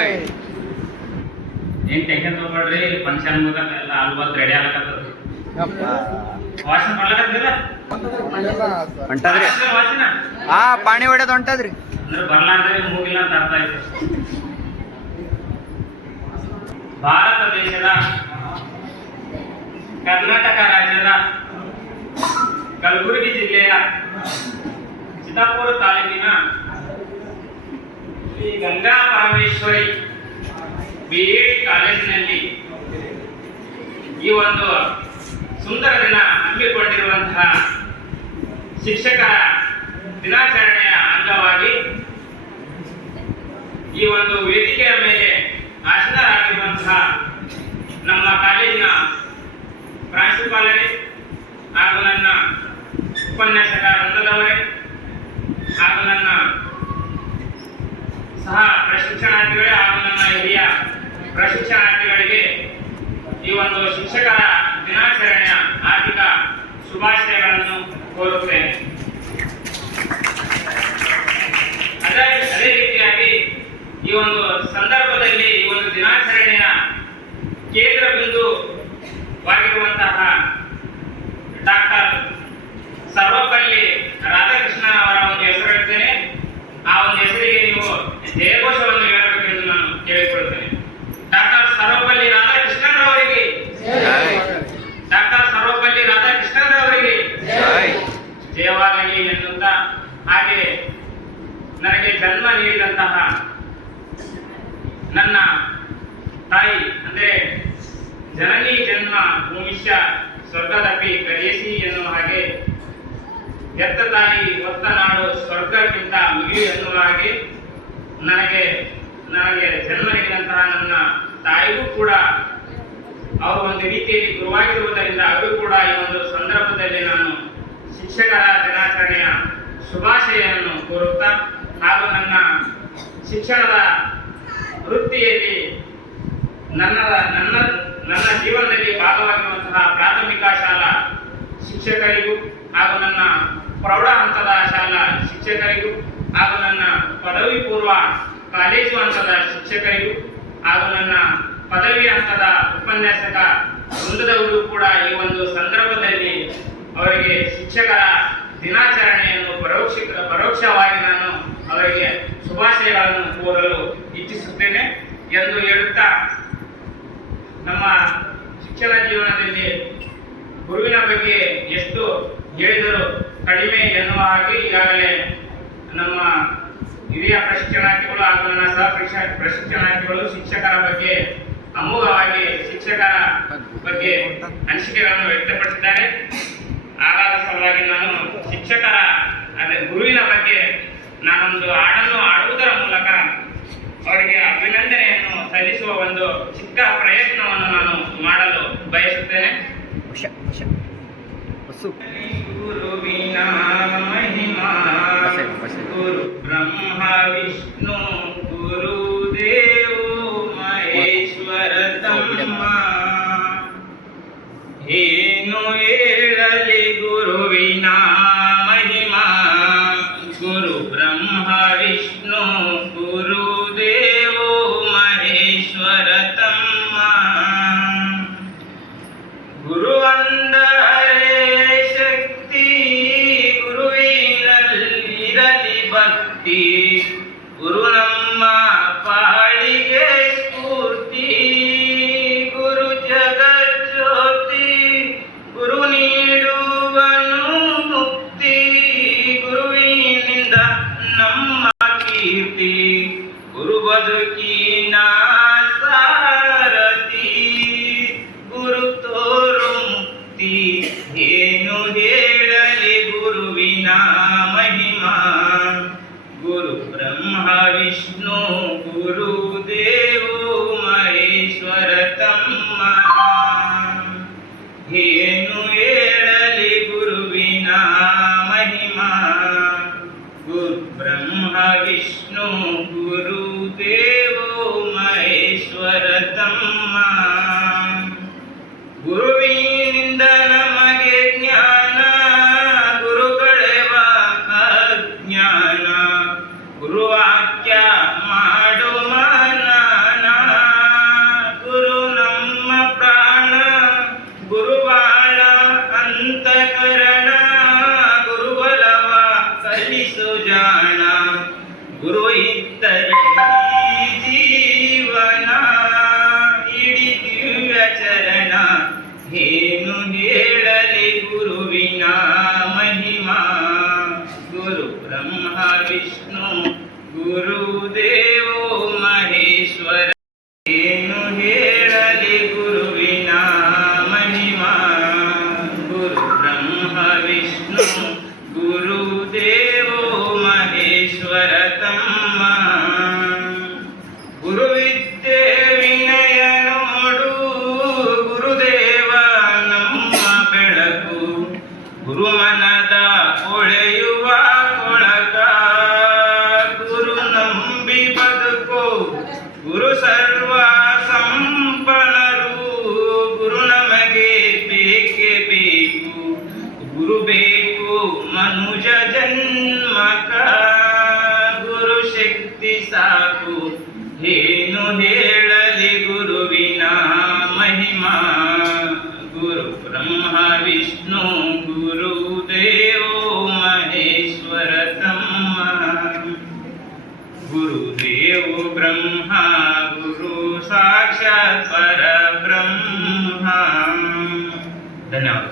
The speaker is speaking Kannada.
ಏನ್ ಟೆನ್ಷನ್ ತಗೊಳ್ರಿ, ಫಂಕ್ಷನ್ ಮುಗಕ ಎಲ್ಲ ಆಲ್ಮೋಸ್ಟ್ ರೆಡಿ ಆಗಕತ್ತದ. ವಾಸನ ಬರ್ಲಕತ್ತದ ಹೊಂಟದ್ರಿ. ವಾಸನ ಪಾಣಿ ಹೊಡೆದ್ ಹೊಂಟದ್ರಿ. ಅಂದ್ರೆ ಬರ್ಲಾರ್ದ್ರೆ ಮೂಗಿಲ್ಲ ಅಂತ ಅರ್ಥ ಆಯ್ತು. ಭಾರತ ದೇಶದ ಕರ್ನಾಟಕ ರಾಜ್ಯದ ಕಲಬುರಗಿ ಜಿಲ್ಲೆಯ ಚಿತ್ತಾಪುರ ತಾಲೂಕಿನ ಶ್ರೀ ಗಂಗಾ ಪರಮೇಶ್ವರಿ BEd ಕಾಲೇಜಿನಲ್ಲಿ ಈ ಒಂದು ಸುಂದರ ದಿನ ಹಮ್ಮಿಕೊಂಡಿರುವಂತಹ ಶಿಕ್ಷಕರ ದಿನಾಚರಣೆಯ ಅಂಗವಾಗಿ ಈ ಒಂದು ವೇದಿಕೆಯ ಮೇಲೆ ಆಸೀನರಾಗಿರುವಂತಹ ನಮ್ಮ ಕಾಲೇಜಿನ ಪ್ರಾಂಶುಪಾಲರೇ ಹಾಗೂ ನನ್ನ ಉಪನ್ಯಾಸಕ ವೃಂದದವರೇ ಹಾಗೂ ನನ್ನ ಸಹ ಪ್ರಶಿಕ್ಷಣಾರ್ಥಿಗಳೇ ಹಾಗೂ ನನ್ನ ಹಿರಿಯ ಪ್ರಶಿಕ್ಷಣಾರ್ಥಿಗಳಿಗೆ ಈ ಒಂದು ಶಿಕ್ಷಕರ ದಿನಾಚರಣೆಯ ಹಾರ್ದಿಕ ಶುಭಾಶಯಗಳನ್ನು ಕೋರುತ್ತೇನೆ. ಅದೇ ರೀತಿಯಾಗಿ ಈ ಒಂದು ಸಂದರ್ಭದಲ್ಲಿ ಈ ಒಂದು ದಿನಾಚರಣೆಯ ಕೇಂದ್ರ ಬಿಂದುವಾಗಿರುವಂತಹ ಡಾಕ್ಟರ್ ಸರ್ವಪಲ್ಲಿ ರಾಧಾಕೃಷ್ಣನ್ ಅವರ ಒಂದು ಹೆಸರು ಹೇಳ್ತೇನೆ. ಆ ಒಂದು ಹೆಸರಿಗೆ ನೀವು ಜಯಘೋಷವನ್ನು ಹೇಳಬೇಕೆಂದು ನಾನು ಕೇಳಿಕೊಳ್ಳುತ್ತೇನೆ. ಡಾಕ್ಟರ್ ಸರ್ವಪಲ್ಲಿ ರಾಧಾಕೃಷ್ಣನ್ ಅವರಿಗೆ, ಡಾಕ್ಟರ್ ಸರ್ವಪಲ್ಲಿ ರಾಧಾಕೃಷ್ಣನ್ ಅವರಿಗೆ ಜಯವಾಗಲಿ ಎನ್ನುತ್ತಾ, ಹಾಗೆ ನನಗೆ ಜನ್ಮ ನೀಡಿದಂತಹ ನನ್ನ ತಾಯಿ ಅಂದರೆ ಜನನಿ ಜನ್ಮ ಭೂಮಿಷ್ಯ ಸ್ವರ್ಗದಪಿ ಕರೆಯಿಸಿ ಎನ್ನುವ ಹಾಗೆ, ಎತ್ತ ತಾಯಿ ಹೊತ್ತ ನಾಡು ಸ್ವರ್ಗಕ್ಕಿಂತ ಮಿಗಿಲು ಎನ್ನುವ ಹಾಗೆ ನನಗೆ ಜನ್ಮ ನೀಡಿದಂತಹ ನನ್ನ ತಾಯಿಗೂ ಕೂಡ ಅವರು ಒಂದು ರೀತಿಯಲ್ಲಿ ಗುರುವಾಗಿರುವುದರಿಂದ ಅವರು ಕೂಡ ಈ ಒಂದು ಸಂದರ್ಭದಲ್ಲಿ ನಾನು ಶಿಕ್ಷಕರ ದಿನಾಚರಣೆಯ ಶುಭಾಶಯವನ್ನು ಕೋರುತ್ತಾ, ಹಾಗೂ ನನ್ನ ಶಿಕ್ಷಣದ ವೃತ್ತಿಯಲ್ಲಿ ನನ್ನ ಜೀವನದಲ್ಲಿ ಭಾಗವಾಗಿರುವಂತಹ ಪ್ರಾಥಮಿಕ ಶಾಲಾ ಶಿಕ್ಷಕರಿಗೂ ಹಾಗೂ ನನ್ನ ಪ್ರೌಢ ಹಂತದ ಶಾಲಾ ಶಿಕ್ಷಕರಿಗೂ ಹಾಗೂ ನನ್ನ ಪದವಿ ಪೂರ್ವ ಕಾಲೇಜು ಹಂತದ ಶಿಕ್ಷಕರಿಗೂ ಹಾಗೂ ನನ್ನ ಪದವಿ ಹಂತದ ಉಪನ್ಯಾಸಕ ವೃಂದದವರು ಕೂಡ ಈ ಒಂದು ಸಂದರ್ಭದಲ್ಲಿ ಅವರಿಗೆ ಶಿಕ್ಷಕರ ದಿನಾಚರಣೆಯನ್ನು ಪರೋಕ್ಷವಾಗಿ ನಾನು ಅವರಿಗೆ ಶುಭಾಶಯಗಳನ್ನು ಕೋರಲು ಇಚ್ಛಿಸುತ್ತೇನೆ ಎಂದು ಹೇಳುತ್ತಾ, ನಮ್ಮ ಶಿಕ್ಷಣ ಜೀವನದಲ್ಲಿ ಗುರುವಿನ ಬಗ್ಗೆ ಎಷ್ಟು ಹೇಳಿದರೂ ಕಡಿಮೆ ಎನ್ನುವ ಹಾಗೆ ಈಗಾಗಲೇ ನಮ್ಮ ಹಿರಿಯ ಪ್ರಶಿಕ್ಷಣಾರ್ಥಿಗಳು ಹಾಗೂ ನನ್ನ ಸಹ ಪ್ರಶಿಕ್ಷಣಾರ್ಥಿಗಳು ಶಿಕ್ಷಕರ ಬಗ್ಗೆ ಅಮೋಘವಾಗಿ ಶಿಕ್ಷಕರ ಬಗ್ಗೆ ಅನಿಸಿಕೆಗಳನ್ನು ವ್ಯಕ್ತಪಡಿಸಿದ್ದಾರೆ. ಹಾಗಾದ ಸಲುವಾಗಿ ನಾನು ಶಿಕ್ಷಕರ ಗುರುವಿನ ಬಗ್ಗೆ ನಾನೊಂದು ಹಾಡನ್ನು ಹಾಡುವುದರ ಮೂಲಕ ಅವರಿಗೆ ಅಭಿನಂದನೆಯನ್ನು ಸಲ್ಲಿಸುವ ಒಂದು ಚಿಕ್ಕ ಪ್ರಯತ್ನವನ್ನು ನಾನು ಮಾಡಲು ಬಯಸುತ್ತೇನೆ. ಗುರುವಿನ ಮಹಿಮಾ ಗುರು ಬ್ರಹ್ಮ ವಿಷ್ಣು ಗುರು ದೇವೋ ಮಹೇಶ್ವರ ತಮ್ಮ, ಏನು ಹೇಳಲಿ ಗುರುವಿನ ಮಹಿಮಾ ಗುರು ಬ್ರಹ್ಮ ವಿಷ್ಣು ಗುರು ದೇವೋ ಮಹೇಶ್ವರ ತಮ್ಮ. ಗುರು ಅಂದರೆ ಶಕ್ತಿ, ಗುರುವಿನಲ್ಲಿರಲಿ ಭಕ್ತಿ, ಗುರು ನಮ್ಮ ಪಾಳಿಗೆ ಸ್ಫೂರ್ತಿ, ಗುರು ಜಗಜ್ಯೋತಿ, ಗುರು ನೀಡುವನು ಮುಕ್ತಿ, ಗುರುವಿನಿಂದ ನಮ್ಮ ಕೀರ್ತಿ, ಗುರು ಬದುಕಿನ ಸಾರಥಿ, ಗುರು ತೋರು ಮುಕ್ತಿ, ಏನು ಹೇಳಲಿ ಗುರುವಿನ ಮಹಿಮಾ ಗುರು ಬ್ರಹ್ಮ ವಿಷ್ಣು ಗುರು ದೇವೋ ಮಹೇಶ್ವರ ತಮ್ಮ, ಏನು ಹೇಳಲಿ ಗುರುವಿನ ಮಹಿಮಾ ಗುರು ಬ್ರಹ್ಮ ವಿಷ್ಣು ಗುರು ದೇವೋ ಮಹೇಶ್ವರ ತಮ್ಮ. ಗುರುವಿನಿಂದ ನಮಗೆ ಜ್ಞಾನ, ಗುರುಗಳೆವ ಅಜ್ಞಾನ, ಗುರುವಾಕ್ಯ ಮಾಡು ಮನ, ಗುರುವಿದ್ಯೆ ವಿನಯ ನೋಡು ಗುರುದೇವ ನಮ್ಮ ಬೆಳಕು ಗುರುಮನದ ಹೊಳೆಯುವ ಕೊಳಕ ಗುರು ನಂಬಿ ಬದುಕು ಗುರು ಸರ್ವ ಸಂಪನ್ನರು ಗುರು ನಮಗೆ ಬೇಕೇ ಬೇಕು ಗುರು ಬೇಕು ಮನುಜ ಜನ್ಮಕ ಗುರು ಶಕ್ತಿ ಸಾಕು ಏನು ಹೇಳಲಿ ಗುರುವಿನ ಮಹಿಮಾ ಗುರು ಬ್ರಹ್ಮ ವಿಷ್ಣು ಗುರು ದೇವೋ ಮಹೇಶ್ವರ ತಮ್ಮ ಗುರುದೇವೋ ಬ್ರಹ್ಮ ಗುರು ಸಾಕ್ಷಾತ್ ಪರಬ್ರಹ್ಮ ಧನ್ಯವಾದ.